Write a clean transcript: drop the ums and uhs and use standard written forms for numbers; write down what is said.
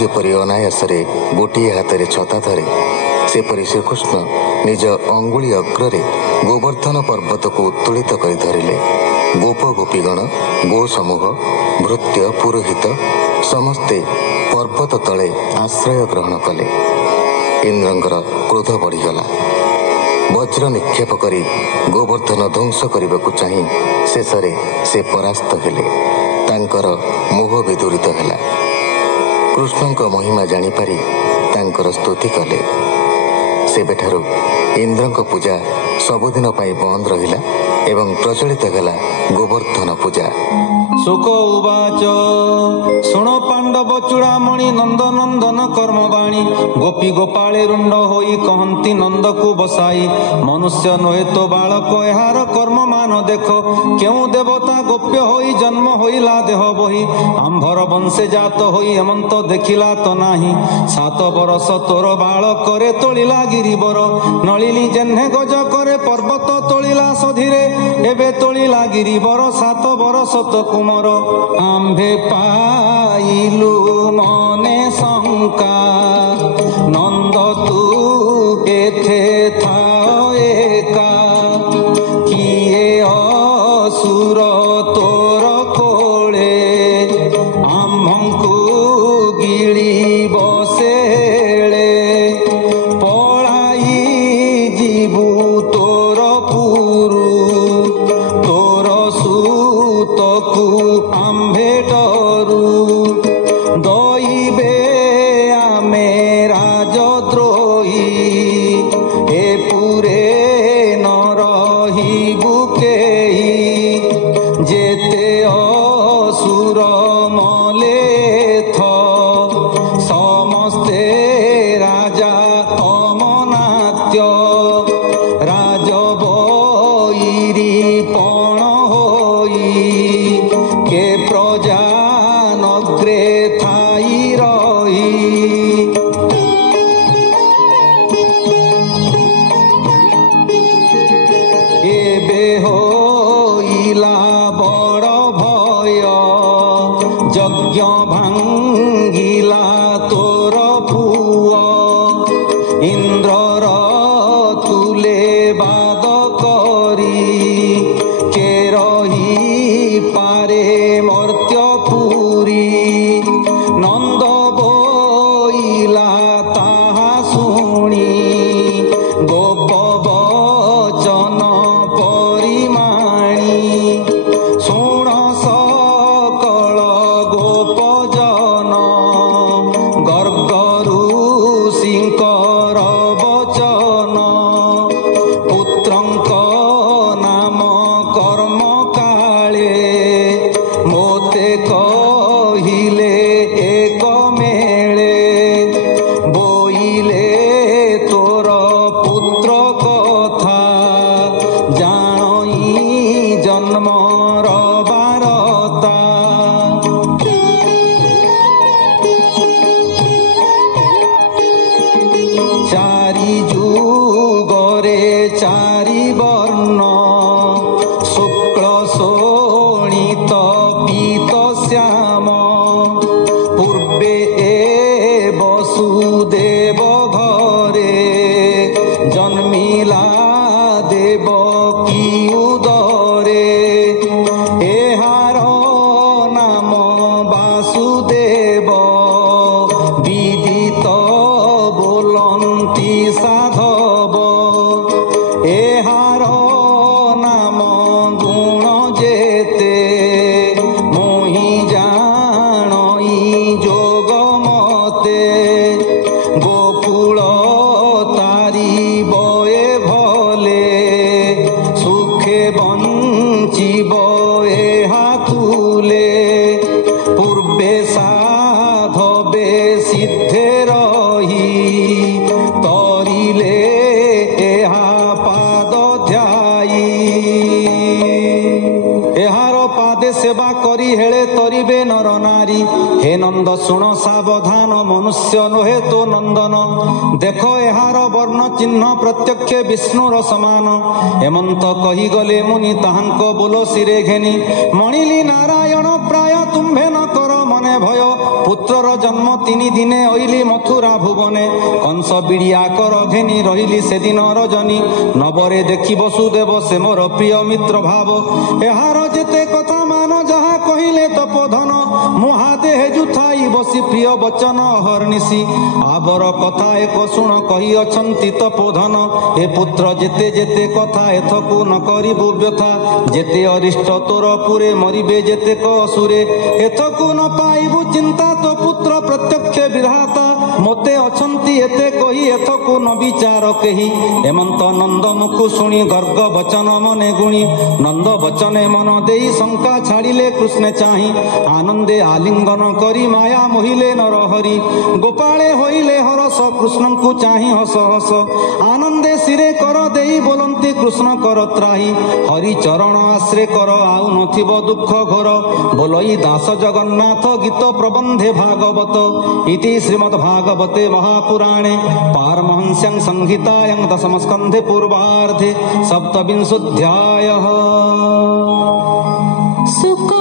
ଯେପରି ଅନାୟାସରେ ଗୋଟିଏ ହାତରେ ଛତା ଧରେ, ସେପରି ଶ୍ରୀକୃଷ୍ଣ ନିଜ ଅଙ୍ଗୁଳି ଅଗ୍ରରେ ଗୋବର୍ଦ୍ଧନ ପର୍ବତକୁ ଉତ୍ତୋଳିତ କରି ଧରିଲେ। ଗୋପ ଗୋପୀଗଣ, ଗୋ ସମୂହ, ଭୃତ୍ୟ, ପୁରୋହିତ ସମସ୍ତେ ପର୍ବତ ତଳେ ଆଶ୍ରୟ ଗ୍ରହଣ କଲେ। ଇନ୍ଦ୍ରଙ୍କର କ୍ରୋଧ ବଢ଼ିଗଲା। ବଜ୍ର ନିକ୍ଷେପ କରି ଗୋବର୍ଦ୍ଧନ ଧ୍ୱଂସ କରିବାକୁ ଚାହିଁ ଶେଷରେ ସେ ପରାସ୍ତ ହେଲେ। ତାଙ୍କର ମୋହ ବିଦୂରିତ ହେଲା। କୃଷ୍ଣଙ୍କ ମହିମା ଜାଣିପାରି ତାଙ୍କର ସ୍ତୁତି କଲେ। ସେବେଠାରୁ ଇନ୍ଦ୍ରଙ୍କ ପୂଜା ସବୁଦିନ ପାଇଁ ବନ୍ଦ ରହିଲା ଏବଂ ପ୍ରଚଳିତ ହେଲା ଗୋବର୍ଦ୍ଧନ ପୂଜା। ଶୁକ ଉବାଚ ଶୁଣ ପାଣ୍ଡବ ଚୂଡ଼ାମଣି ନନ୍ଦନନ୍ଦନ କର୍ମବାଣୀ। ଗୋପୀ ଗୋପାଳେ ରୁଣ୍ଡ ହୋଇ କହନ୍ତି ନନ୍ଦକୁ ବସାଇ। ମନୁଷ୍ୟ ନୁହେଁ ତ ବାଳକ ଏହାର କର୍ମମାନ ଦେଖ। କେଉଁ ଦେବତା ଗୋପ୍ୟ ହୋଇ ଜନ୍ମ ହୋଇଲା ଦେହ ବହି। ଆମ୍ଭର ବଂଶେ ଜାତ ହୋଇ ହେମନ୍ତ ଦେଖିଲା ତ ନାହିଁ। 7 ବରଷ ତୋର ବାଳକରେ ତୋଳିଲା ଗିରିବର। ନଳିନୀ ଜେହ୍ନେ ଗଜ କରେ ପର୍ବତ ତୋଳିଲା ସଧିରେ। ଏବେ ତୋଳିଲା ଗିରିବର 7 ବରଷ ତ କୁମର। ଆମ୍ଭେ ପାଇଲୁ ମନେ ଶଙ୍କା ନନ୍ଦ ତୁ ଏଥେ ଥାଅ ଏକା। କିଏ ଅସୁର ତୋର କୋଳେ ଆମ୍ଭଙ୍କୁ ଗିଳି ବସେଳେ। ପଳାଇ ଯିବୁ ତୋର ପୁରୁ ତୋର ସୁତକୁ ଆମ୍ଭେ ଡରୁ। ଦଇବେ ଆମେ ରାଜଦ୍ରୋହୀ ଏ ପୁରେ ନ ରହିବୁ କେହି। ଯେତେ ଅସୁର ମଲେଥ ସମସ୍ତେ ରାଜା ଅମନାତ୍ୟ। ରାଜବୈରୀ ପଣ ହୋଇ କେ ପ୍ରଜା ନଗ୍ରେ ଥାଇ ରହି। ଏବେ ହୋଇଲା ବଡ଼ ଭୟ ଯଜ୍ଞ ଭାଙ୍ଗିଲା ତୋର ପୁଅ। ଇନ୍ଦ୍ରର ତୁଲେ ବାଦ କରି କେ ରହି ପାରେ ମର୍ତ୍ତ୍ୟପୁରୀ। ନନ୍ଦ ବୋଇଲା ତାହା ଶୁଣି ଗୋପ ବଚନ ପରିମାଣି। ଶୁଣ ସକଳ ଗୋପଜନ ଗର୍ଗରୁ ଋଷିଙ୍କର ବଚନ। ପୁତ୍ରଙ୍କ ନାମ କର୍ମ କାଳେ ମୋତେ କହିଲେ ଏକ ମେଳେ। ବୋଇଲେ ତୋର ପୁତ୍ର କଥା ଜାଣଇ ଜନ୍ମର ବାରତା। ଚାରି ଯୁଗରେ ଚାରି ବର୍ଣ୍ଣ ଶୁକ୍ଳ ଶୋଣିତ ପୀତ ଶ୍ୟାମ। ପୂର୍ବେ ଏ ବସୁଦେବ ଘରେ ଜନ୍ମିଲା ଦେବକୀ ଉଦରେ। ଏହାର ନାମ ବାସୁଦେବ ବିଦିତ ବୋଲନ୍ତି ସାଧବ। ଏହାର ନାମ ଗୁଣ ଯେତେ ବାଦେ ସେବା କରି ହେଳେ ତରିବେ ନର ନାରୀ। ହେ ନନ୍ଦ ଶୁଣ ସାବଧାନ ମନୁଷ୍ୟ ନୁହେଁ ତୋ ନନ୍ଦନ। ଦେଖ ଏହାର ବର୍ଣ୍ଣ ଚିହ୍ନ ପ୍ରତ୍ୟକ୍ଷ ବିଷ୍ଣୁର ସମାନ। ହେମନ୍ତ କହିଗଲେ ମୁନି ତାହାଙ୍କ ବୋଲ ଶିରେ ଘେନି। ମଣିଲି ନାରାୟଣ ପ୍ରାୟ ତୁମ୍ଭେ ନ କର ମନେ ଭୟ। ପୁତ୍ରର ଜନ୍ମ 3 ଦିନେ ଅଇଲି ମଥୁରା ଭୁବନେ। କଂସ ବିଡ଼ିଆ କର ଘେନି ରହିଲି ସେଦିନ ରଜନୀ। ନବରେ ଦେଖି ବସୁଦେବ ସେ ମୋର ପ୍ରିୟ ମିତ୍ର ଭାବ। ଏହାର ଯେତେ କଥା ମାନ ଯାହା କହିଲେ ତପୋଧନ। ମହାଦେହ ଜୁଥାଇ ବସି ପ୍ରିୟ ବଚନ ଅହର୍ନିଶି। ଆବର କଥା ଏକ ଶୁଣ କହି ଅଛନ୍ତି ତପୋଧନ। ଏ ପୁତ୍ର ଯେତେ ଯେତେ କଥା ଏଥକୁ ନ କରିବୁ ବ୍ୟଥା। ଯେତେ ଅରିଷ୍ଟ ତୋର ପୁରେ ମରିବେ ଯେତେକ ଅସୁରେ। ଏଥକୁ ନ ପାଇବୁ ଚିନ୍ତା ତୋ ପୁତ୍ର ପ୍ରତ୍ୟକ୍ଷ ବିଧାତା। ମୋତେ ଅଛନ୍ତି ଏତେ କହି ଏଥକୁ ନ ବିଚାର କେହି। ହେମନ୍ତ ନନ୍ଦ ମୁଖୁ ଶୁଣି ଗର୍ଗ ବଚନ ମନେ ଗୁଣି। ନନ୍ଦ ବଚନେ ମନ ଦେଇ ଶଙ୍କା ଛାଡ଼ିଲେ କୃଷ୍ଣେ ଚାହିଁ। ଆନନ୍ଦେ ଆଲିଙ୍ଗନ କରି ମାୟା ମୋହିଲେ ନରହରି। ଗୋପାଳେ ହୋଇଲେ ହରସ କୃଷ୍ଣଙ୍କୁ ଚାହିଁ ହସ ହସ। ଆନନ୍ଦେ ଶିରେ କର ଦେଇ ବୋଲନ୍ତି କୃଷ୍ଣ କର ତ୍ରାହି। ହରି ଚରଣ ଆଶ୍ରେ କର ଆଉ ନଥିବ ଦୁଃଖ ଘୋର। ବୋଲଇ ଦାସ ଜଗନ୍ନାଥ ଗୀତ ପ୍ରବନ୍ଧେ ଭାଗବତ। ଇତି ଶ୍ରୀମଦ୍ ଭାଗବତେ ମହାପୁରାଣେ ପାରମହଂସ୍ୟାଂ ସଂହିତାୟାଂ ଦଶମ ସ୍କନ୍ଧେ ପୂର୍ବାର୍ଧେ ସପ୍ତବିଂଶୋऽଧ୍ୟାୟः। ସୁକ